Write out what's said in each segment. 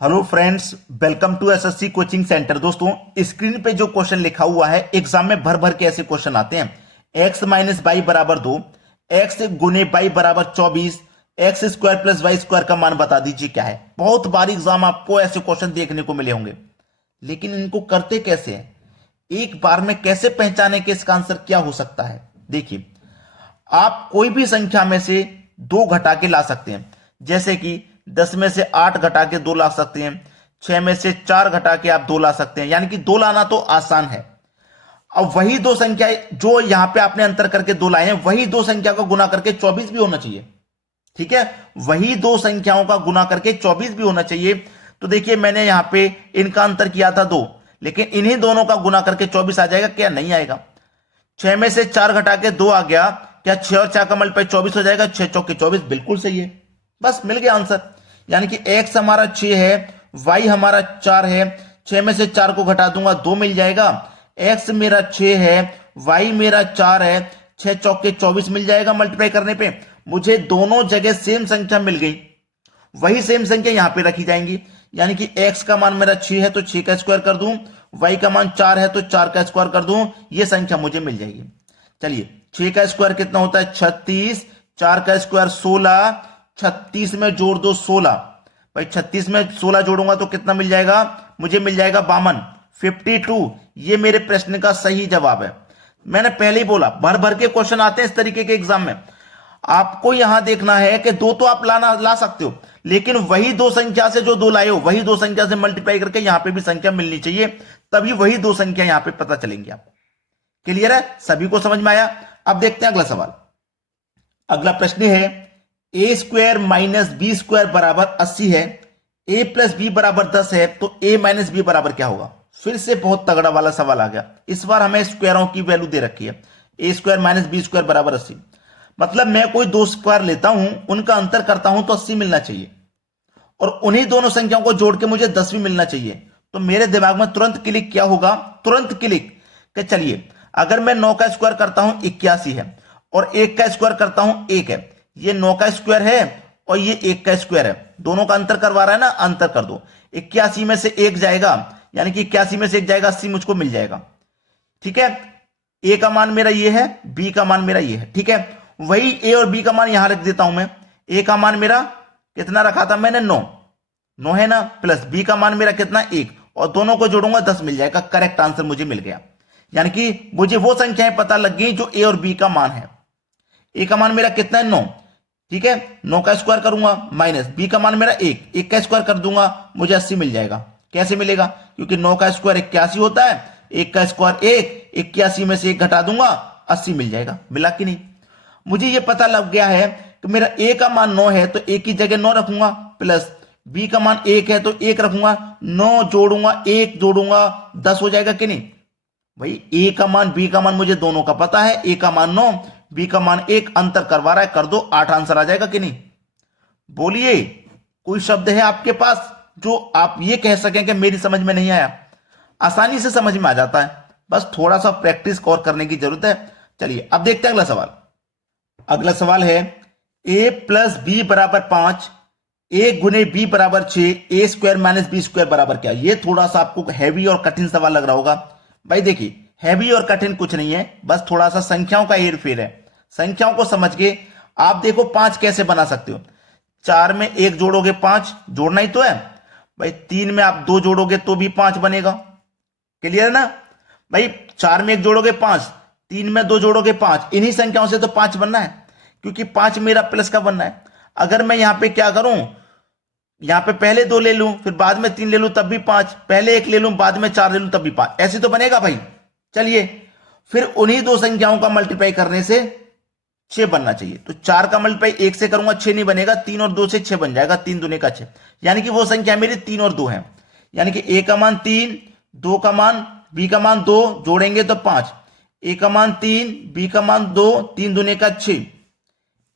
Hello friends, welcome to SSC coaching centre. दोस्तों, screen पे जो क्वेश्चन लिखा हुआ है एग्जाम में भर भर के ऐसे क्वेश्चन आते हैं। x माइनस बाई बराबर 2, x गुने बाई बराबर 24, x square plus y square का मान बता दीजिए क्या है। बहुत बार एग्जाम आपको ऐसे क्वेश्चन देखने को मिले होंगे, लेकिन इनको करते कैसे हैं, एक बार में कैसे पहचाने कि इसका आंसर क्या हो सकता है। देखिए, आप कोई भी संख्या में से दो घटा के ला सकते हैं। जैसे कि 10 में से 8 घटा के 2 ला सकते हैं, 6 में से 4 घटा के आप 2 ला सकते हैं। यानी कि 2 लाना तो आसान है। अब वही दो संख्या जो यहां पे आपने अंतर करके 2 लाए हैं, वही दो संख्या को गुना करके 24 भी होना चाहिए। ठीक है, वही दो संख्याओं का गुना करके 24 भी होना चाहिए। तो देखिए, मैंने यहां पे इनका अंतर किया था 2, लेकिन इन्हीं दोनों का गुना करके 24 आ जाएगा क्या? नहीं आएगा। 6 में से 4 घटा के 2 आ गया, क्या 6 और 4 का मल्टीप्लाई 24 हो जाएगा? 6 चौके 24, बिल्कुल सही है। बस मिल गया आंसर। यानी कि x हमारा 6 है, y हमारा 4 है। 6 में से 4 को घटा दूंगा, 2 मिल जाएगा। x मेरा 6 है, y मेरा 4 है, 6 चौके 24 मिल जाएगा। मल्टीप्लाई करने पे मुझे दोनों जगह सेम संख्या मिल गई, वही सेम संख्या यहां पे रखी जाएंगी। यानी कि x का मान मेरा 6 है तो 6 का स्क्वायर कर दूं, y का मान 4 है तो 4 का स्क्वायर कर दूं, ये संख्या मुझे मिल जाएगी। चलिए, 6 का स्क्वायर कितना होता है? 36। 4 का स्क्वायर 16, 36 में जोड़ दो 16। भाई 36 में 16 जोड़ूंगा तो कितना मिल जाएगा? मुझे मिल जाएगा 52, 52। ये मेरे प्रश्न का सही जवाब है। मैंने पहले ही बोला, भर भर के क्वेश्चन आते हैं इस तरीके के एग्जाम में। आपको यहां देखना है कि दो तो आप ला सकते हो, लेकिन वही दो संख्या से जो 2 लाए हो, वही दो संख्या से मल्टीप्लाई करके यहां पे भी संख्या मिलनी चाहिए, तभी वही दो संख्या यहां पे पता चलेंगी आपको। क्लियर है? सभी को समझ में आया? अब देखते हैं अगला सवाल। अगला प्रश्न है, ए स्क्वायर माइनस बी स्क्वायर बराबर 80 है, ए प्लस बी बराबर 10 है, तो ए माइनस बी बराबर क्या होगा? फिर से बहुत तगड़ा वाला सवाल आ गया। इस बार हमें स्क्वायरों की वैल्यू दे रखी है। ए स्क्वायर माइनस बी स्क्वायर बराबर 80, मतलब मैं कोई दो स्क्वायर लेता हूं, उनका अंतर करता हूं तो 80 मिलना चाहिए, और उन्हीं दोनों संख्याओं को जोड़ के मुझे 10 भी मिलना चाहिए। तो मेरे दिमाग में तुरंत क्लिक क्या होगा? तुरंत क्लिक कि चलिए, अगर मैं 9 का स्क्वायर करता हूं 81 है, और 1 का स्क्वायर करता हूं 1 है। ये 9 का स्क्वायर है और ये 1 का स्क्वायर है, दोनों का अंतर करवा रहा है ना, अंतर कर दो। 81 में से 1 जाएगा, यानी कि 81 में से 1 जाएगा, 80 मुझको मिल जाएगा। ठीक है, ए का मान मेरा ये है, बी का मान मेरा ये है। ठीक है, वही ए और बी का मान यहां रख देता हूं मैं। ए का मान मेरा कितना रखा था मैंने? 9 है ना, प्लस बी का मान मेरा कितना? 1, और दोनों को जोड़ूंगा 10 मिल जाएगा। करेक्ट आंसर मुझे मिल गया। यानी कि मुझे वो संख्याएं पता लग गई जो ए और बी का मान है। ए का मान मेरा कितना है? 9। ठीक है, 9 का स्क्वायर करूंगा, माइनस बी का मान मेरा 1, 1 का स्क्वायर कर दूंगा, मुझे 80 मिल जाएगा। कैसे मिलेगा? क्योंकि 9 का स्क्वायर 81 होता है, 1 का स्क्वायर 1, 81 में से 1 घटा दूंगा, 80 मिल जाएगा। मिला कि नहीं? मुझे यह पता लग गया है कि मेरा ए का मान 9 है तो ए की जगह 9 रखूंगा, प्लस बी का मान 1 है तो 1 रखूंगा, 9 जोड़ूंगा 1 जोड़ूंगा 10 हो जाएगा कि नहीं? भाई ए का मान बी का मान मुझे दोनों का पता है। ए का मान 9, बी का मान 1, अंतर करवा रहा है, कर दो, 8 आंसर आ जाएगा कि नहीं? बोलिए, कोई शब्द है आपके पास जो आप ये कह सकें कि मेरी समझ में नहीं आया? आसानी से समझ में आ जाता है, बस थोड़ा सा प्रैक्टिस और करने की जरूरत है। चलिए, अब देखते हैं अगला सवाल। अगला सवाल है, ए प्लस बी बराबर 5, ए गुने बी बराबर 6, ए स्क्वायर माइनस बी स्क्वायर बराबर क्या? ये थोड़ा सा आपको हैवी और कठिन सवाल लग रहा होगा। भाई देखिए, हैवी और कठिन कुछ नहीं है, बस थोड़ा सा संख्याओं का हेरफेर है। संख्याओं को समझ के आप देखो 5 कैसे बना सकते हो। 4 में 1 जोड़ोगे 5, जोड़ना ही तो है। भाई 3 में आप 2 जोड़ोगे तो भी 5 बनेगा। क्लियर है ना? भाई 4 में 1 जोड़ोगे 5, 3 में 2 जोड़ोगे 5, इन्हीं संख्याओं से तो 5 बनना है, क्योंकि 5 मेरा प्लस का बनना है। अगर मैं यहां पे क्या करूं, यहां पे पहले 2 ले लूं, फिर बाद में 3 ले लूं तब भी 5, पहले 1 ले लूं बाद में 4 ले लूं तब भी 5, ऐसे तो बनेगा भाई। चलिए, फिर उन्हीं दो संख्याओं का मल्टीप्लाई करने से 6 बनना चाहिए। तो 4 का मल्टीप्लाई 1 से करूंगा 6 नहीं बनेगा, 3 और 2 से 6 बन जाएगा, 3 दूने का 6। यानी कि वो संख्या मेरी 3 और 2 है। यानी कि ए का मान 3, 2 का मान, बी का मान 2, जोड़ेंगे तो 5। ए का मान 3, बी का मान 2, 3 दूने का 6।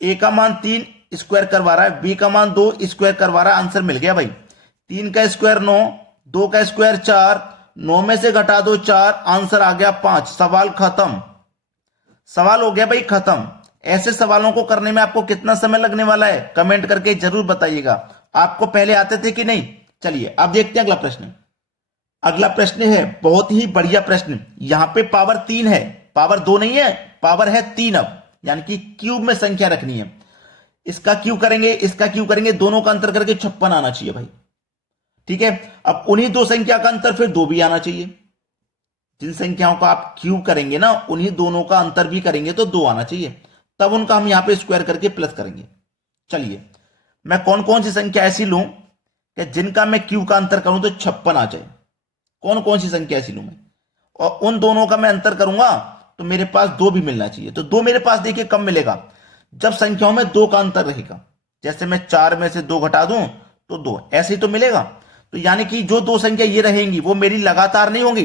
ए का मान 3 स्क्वायर करवा रहा है, बी का मान 2 स्क्वायर करवा रहा है, आंसर मिल गया भाई। 3 का स्क्वायर 9, 2 का स्क्वायर 4, 9 में से घटा दो 4, आंसर आ गया 5। सवाल खत्म। सवाल हो गया भाई खत्म। ऐसे सवालों को करने में आपको कितना समय लगने वाला है, कमेंट करके जरूर बताइएगा। आपको पहले आते थे कि नहीं? चलिए अब देखते हैं अगला प्रश्न। अगला प्रश्न है बहुत ही बढ़िया प्रश्न। यहां पे पावर 3 है, पावर 2 नहीं है, पावर है 3 अब, यानी कि क्यूब में संख्या रखनी है। इसका क्यूब करेंगे, इसका क्यूब करेंगे, दोनों का अंतर करके 56 आना चाहिए भाई। ठीक है, अब उन्हीं दो संख्या का अंतर फिर 2 भी आना चाहिए। जिन संख्याओं का आप क्यूब करेंगे ना, उन्हीं दोनों का अंतर भी करेंगे तो 2 आना चाहिए, तब उनका हम यहां पे स्क्वायर करके प्लस करेंगे। चलिए मैं कौन कौन सी संख्या ऐसी लूं कि जिनका मैं क्यूब का अंतर करूं तो 56 आ जाए। कौन कौन सी संख्या ऐसी लूं मैं, और उन दोनों का मैं अंतर करूंगा तो मेरे पास 2 भी मिलना चाहिए। तो 2 मेरे पास देखिए कब मिलेगा, जब संख्याओं में 2 का अंतर रहेगा। जैसे मैं 4 में से 2 घटा दूं तो 2, ऐसे ही तो मिलेगा। तो यानी कि जो 2 संख्या ये रहेंगी वो मेरी लगातार नहीं होंगी,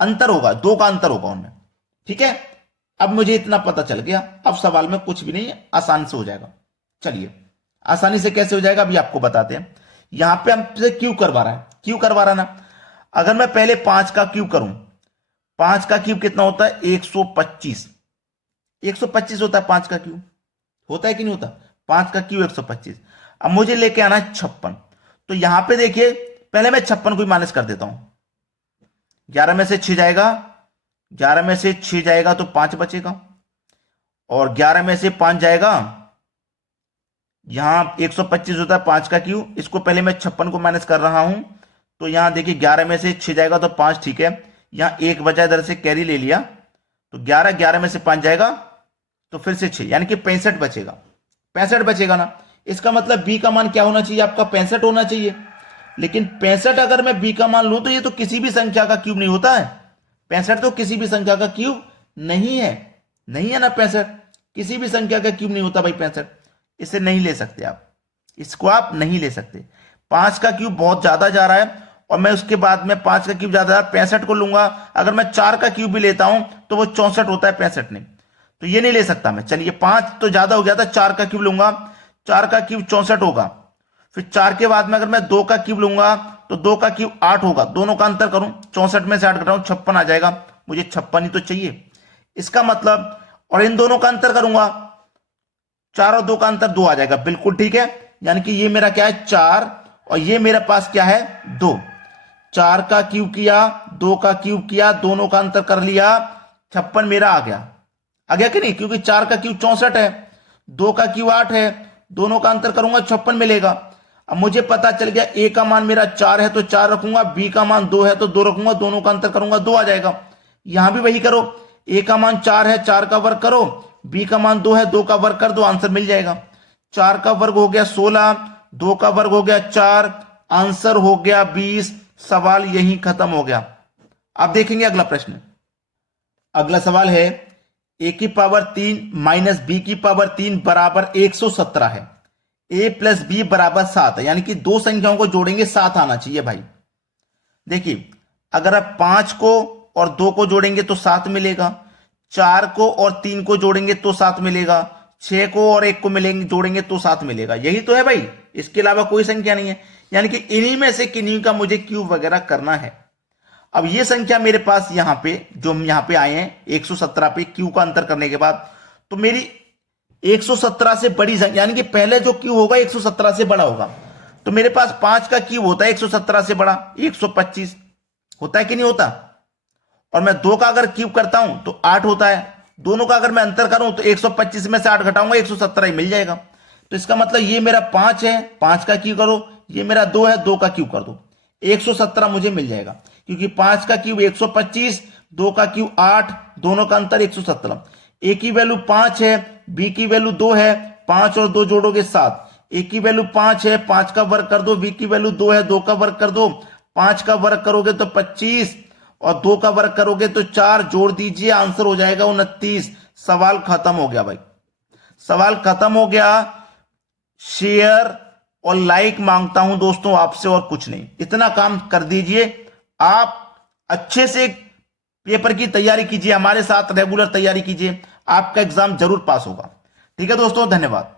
अंतर होगा, 2 का अंतर होगा उनमें। ठीक है, अब मुझे इतना पता चल गया, अब सवाल में कुछ भी नहीं है, आसानी से हो जाएगा। चलिए आसानी से कैसे हो जाएगा अभी आपको बताते हैं। यहां पे हमसे क्यूब करवा रहा है, क्यूब करवा रहा ना। अगर मैं पहले 5 का क्यूब करूं, 5 का क्यूब कितना होता है 125, 125 होता है 5 का क्यूब, होता है कि नहीं होता, 5 का क्यूब 125। अब मुझे लेके आना है 56। तो यहां पे देखिए पहले मैं 56 को माइनस कर देता हूं, 11 में से 6 जाएगा, 11 में से 6 जाएगा तो 5 बचेगा, और 11 में से 5 जाएगा, यहां 125 होता है 5 का क्यूब, इसको पहले मैं 56 को माइनस कर रहा हूं। तो यहां देखिए 11 में से 6 जाएगा तो 5, ठीक है, यहां 1 बचा, इधर से कैरी ले लिया, तो 11, 11 में से 5 जाएगा तो फिर से 6, यानी कि 65 बचेगा, 65 बचेगा ना। इसका मतलब बी का मान क्या होना चाहिए आपका, 65 होना चाहिए। लेकिन 65 अगर मैं बी का मान लूं तो ये तो किसी भी संख्या का क्यूब नहीं होता है, 65 तो किसी भी संख्या का क्यूब नहीं है, नहीं है ना 65, किसी भी संख्या का क्यूब नहीं होता भाई 65। इसे नहीं ले सकते आप, इसको आप नहीं ले सकते। 5 का क्यूब बहुत ज्यादा जा रहा है, और मैं उसके बाद में 5 का क्यूब ज्यादा 65 को लूंगा। अगर मैं 4 का क्यूब भी लेता हूं तो वो 64 होता है, 65 नहीं, तो ये नहीं ले सकता मैं। चलिए 5 तो ज्यादा हो गया था, 4 का क्यूब लूंगा, 4 का क्यूब 64 होगा। फिर 4 के बाद में अगर मैं 2 का क्यूब लूंगा तो 2 का क्यूब 8 होगा, दोनों का अंतर करूं, 64 में से 8 घटाऊं 56 आ जाएगा, मुझे 56 ही तो चाहिए। इसका मतलब, और इन दोनों का अंतर करूंगा, 4 और 2 का अंतर 2 आ जाएगा, बिल्कुल ठीक है। यानी कि ये मेरा क्या है 4, और ये मेरे पास क्या है 2। 4 का क्यूब किया, 2 का क्यूब किया, दोनों का अंतर कर लिया, 56 मेरा आ गया, आ गया कि नहीं, क्योंकि 4 का क्यूब 64 है, 2 का क्यूब 8 है, दोनों का अंतर करूंगा 56 मिलेगा। अब मुझे पता चल गया ए का मान मेरा 4 है तो 4 रखूंगा, बी का मान 2 है तो 2 रखूंगा, दोनों का अंतर करूंगा 2 आ जाएगा। यहां भी वही करो, ए का मान 4 है, 4 का वर्ग करो, बी का मान 2 है, 2 का वर्ग कर दो, आंसर मिल जाएगा। 4 का वर्ग हो गया 16, 2 का वर्ग हो गया 4, आंसर हो गया 20। सवाल यही खत्म हो गया। अब देखेंगे अगला प्रश्न। अगला सवाल है ए की पावर 3 माइनस बी की पावर 3 बराबर 117 है, ए प्लस बी बराबर 7 है, यानी कि दो संख्याओं को जोड़ेंगे 7 आना चाहिए भाई। देखिए अगर आप 5 को और 2 को जोड़ेंगे तो 7 मिलेगा, 4 को और 3 को जोड़ेंगे तो 7 मिलेगा, 6 को और 1 को मिलेंगे जोड़ेंगे तो 7 मिलेगा। यही तो है भाई, इसके अलावा कोई संख्या नहीं है। यानी कि इन्हीं में से किन्हीं का मुझे क्यूब वगैरह करना है। अब ये संख्या मेरे पास यहां पे, जो हम यहां पे आए हैं 117 पे, क्यू का अंतर करने के बाद तो मेरी 117 से बड़ी संख्या, यानी कि पहले जो क्यू होगा 117 से बड़ा होगा। तो मेरे पास 5 का क्यूब होता है 117 से बड़ा 125, होता है कि नहीं होता। और मैं 2 का अगर क्यूब करता हूं तो 8 होता है, दोनों का अगर मैं अंतर करूं तो 125 में से 8 घटाऊंगा 117 ही मिल जाएगा। तो इसका मतलब ये मेरा 5 है, 5 का क्यूब करो, ये मेरा 2 है, 2 का क्यूब कर दो, 117 मुझे मिल जाएगा, क्योंकि 5 का क्यूब 125, 2 का क्यूब 8, दोनों का अंतर 117। ए की वैल्यू 5 है, बी की वैल्यू 2 है, 5 और 2 जोड़ोगे 7, ए की वैल्यू 5 है, 5 का वर्ग कर दो, बी की वैल्यू 2 है, 2 का वर्ग कर दो, 5 का वर्ग करोगे तो 25 और 2 का वर्ग करोगे तो 4, जोड़ दीजिए आंसर हो जाएगा 29। सवाल खत्म हो गया भाई, सवाल खत्म हो गया। शेयर और लाइक मांगता हूं दोस्तों आपसे, और कुछ नहीं, इतना काम कर दीजिए। आप अच्छे से पेपर की तैयारी कीजिए, हमारे साथ रेगुलर तैयारी कीजिए, आपका एग्जाम जरूर पास होगा। ठीक है दोस्तों, धन्यवाद।